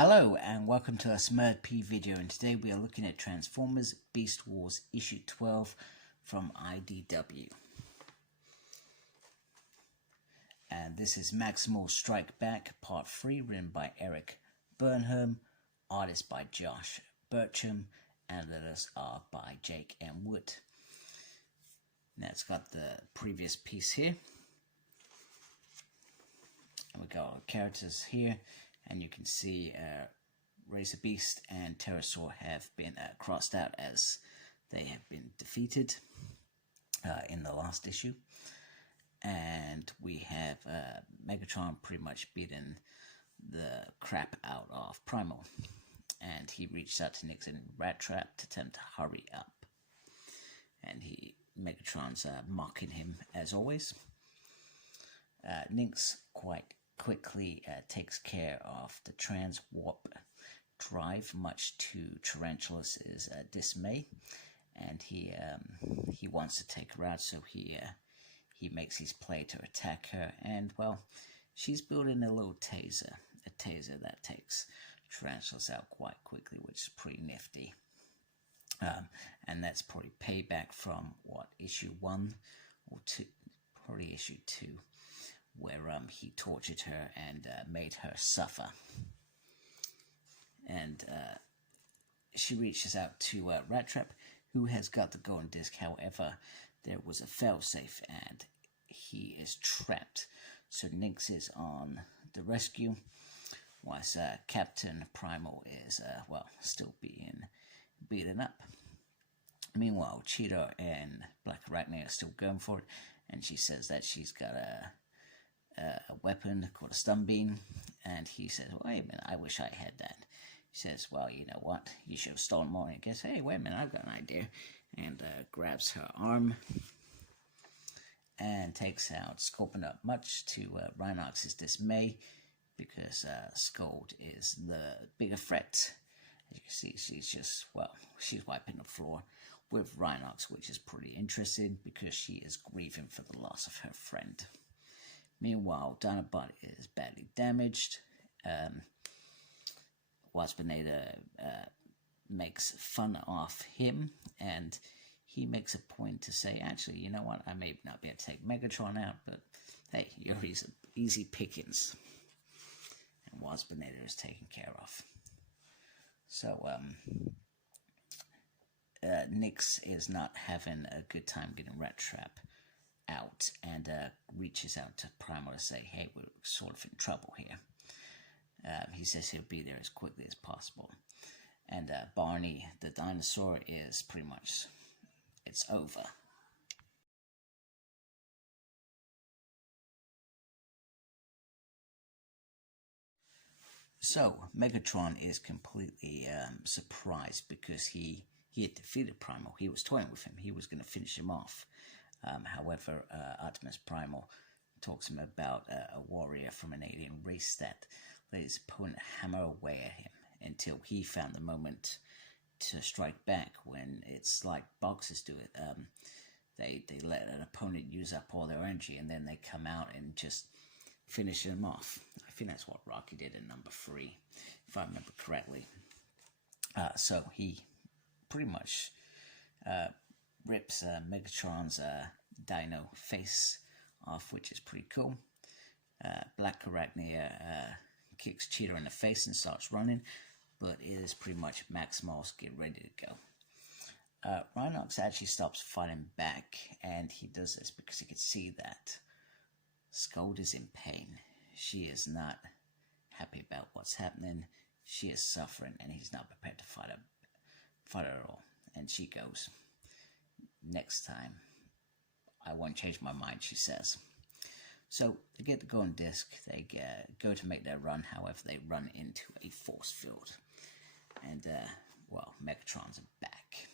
Hello and welcome to a SmurP video, and today we are looking at Transformers Beast Wars issue 12 from IDW. And this is Maximal Strike Back Part 3, written by Eric Burnham, artist by Josh Burcham, and letters are by Jake M. Wood. Now it's got the previous piece here. And we got our characters here. And you can see Razor Beast and Pterosaur have been crossed out as they have been defeated in the last issue. And we have Megatron pretty much beaten the crap out of Primal. And he reached out to Nyx and Rat Trap to tell him to hurry up. And Megatron's mocking him as always. Nyx quite quickly takes care of the trans-warp drive, much to Tarantula's dismay, and he wants to take her out, so he makes his play to attack her, and well, she's building a little taser, that takes Tarantula's out quite quickly, which is pretty nifty. And that's probably payback from issue 1 or 2, probably issue 2. Where he tortured her and made her suffer. And she reaches out to Rat Trap, who has got the golden disc. However, there was a failsafe and he is trapped. So Nyx is on the rescue, whilst Captain Primal is, still being beaten up. Meanwhile, Cheetah and Black Arachne are still going for it, and she says that she's got a weapon called a stun beam, and he says, wait a minute, I wish I had that. He says, well, you know what, you should have stolen more. And he goes, hey, wait a minute, I've got an idea, and grabs her arm and takes out Scorpion up, much to Rhinox's dismay, because Scold is the bigger threat. As you can see, she's wiping the floor with Rhinox, which is pretty interesting because she is grieving for the loss of her friend. Meanwhile, Dinobot is badly damaged. Waspinator makes fun of him, and he makes a point to say, actually, you know what, I may not be able to take Megatron out, but hey, you're easy pickings. And Waspinator is taken care of. So, Nyx is not having a good time getting Rat Trap out, and reaches out to Primal to say, hey, we're sort of in trouble here. He says he'll be there as quickly as possible. And Barney the dinosaur is pretty much, it's over. So Megatron is completely surprised because he had defeated Primal. He was toying with him. He was going to finish him off. However, Optimus Primal talks to him about a warrior from an alien race that let his opponent hammer away at him until he found the moment to strike back. When it's like boxers do it, they let an opponent use up all their energy and then they come out and just finish him off. I think that's what Rocky did in number 3, if I remember correctly. So he pretty much rips Megatron's dino face off, which is pretty cool. Black Arachne kicks Cheetah in the face and starts running, but it is pretty much Maximal's get ready to go. Rhinox actually stops fighting back, and he does this because he can see that Scold is in pain. She is not happy about what's happening. She is suffering, and he's not prepared to fight her at all. And she goes, next time, I won't change my mind, she says. So they get the golden disc, they go to make their run, however they run into a force field. And, Megatron's back.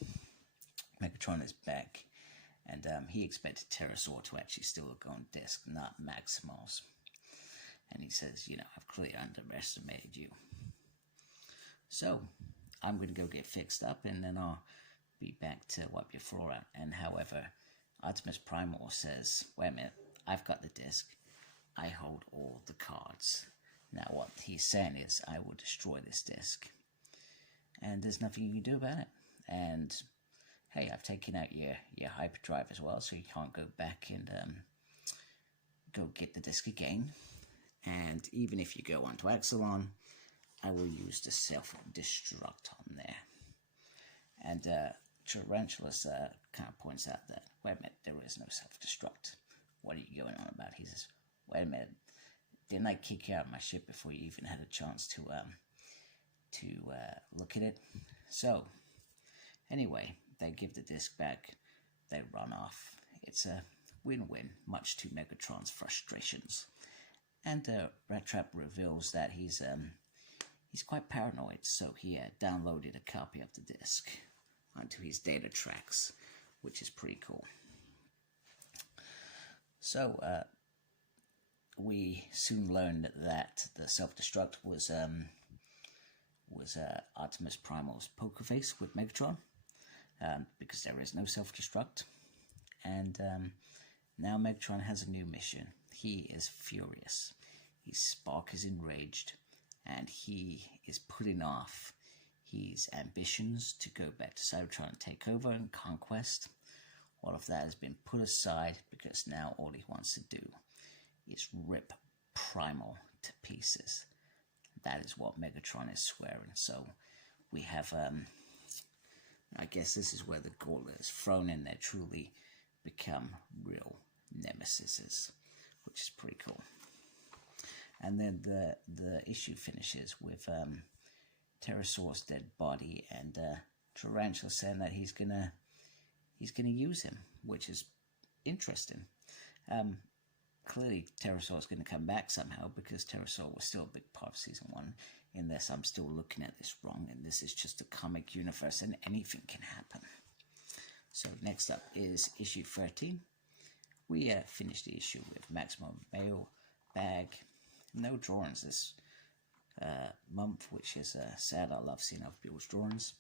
Megatron is back, and he expected Pterosaur to actually steal the golden disc, not Maximal's. And he says, you know, I've clearly underestimated you. So, I'm going to go get fixed up, and then I'll be back to wipe your floor out. And however, Optimus Primal says, wait a minute, I've got the disc. I hold all the cards. Now what he's saying is, I will destroy this disc. And there's nothing you can do about it. And hey, I've taken out your hyperdrive as well, so you can't go back and go get the disc again. And even if you go onto Exelon, I will use the self-destruct on there. And Tarantulas kind of points out that, wait a minute, there is no self-destruct. What are you going on about? He says, wait a minute, didn't I kick you out of my ship before you even had a chance to look at it? So, anyway, they give the disc back, they run off. It's a win-win, much to Megatron's frustrations. And Rat Trap reveals that he's quite paranoid, so he downloaded a copy of the disc onto his data tracks, which is pretty cool. So we soon learned that the self-destruct was Optimus Primal's poker face with Megatron, because there is no self-destruct. And now Megatron has a new mission. He is furious. His spark is enraged, and he is putting off his ambitions to go back to Cybertron and take over and conquest. All of that has been put aside because now all he wants to do is rip Primal to pieces. That is what Megatron is swearing. So we have, I guess this is where the gauntlet is thrown in. They truly become real nemesises, which is pretty cool. And then the issue finishes with Pterosaur's dead body and Tarantula saying that he's gonna use him, which is interesting. Clearly, Pterosaur's going to come back somehow because Pterosaur was still a big part of Season 1, unless I'm still looking at this wrong, and this is just a comic universe and anything can happen. So next up is issue 13. We finished the issue with Maximum Mail Bag. No drawings this month, which is sad. I love seeing other people's drawings.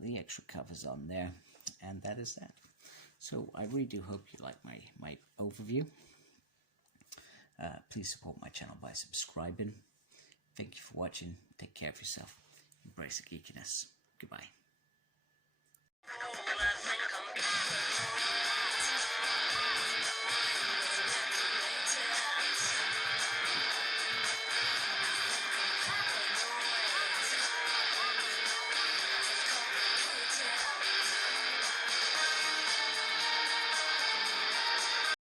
The extra covers on there, and that is that. So I really do hope you like my overview. Please support my channel by subscribing. Thank you for watching. Take care of yourself. Embrace the geekiness. Goodbye.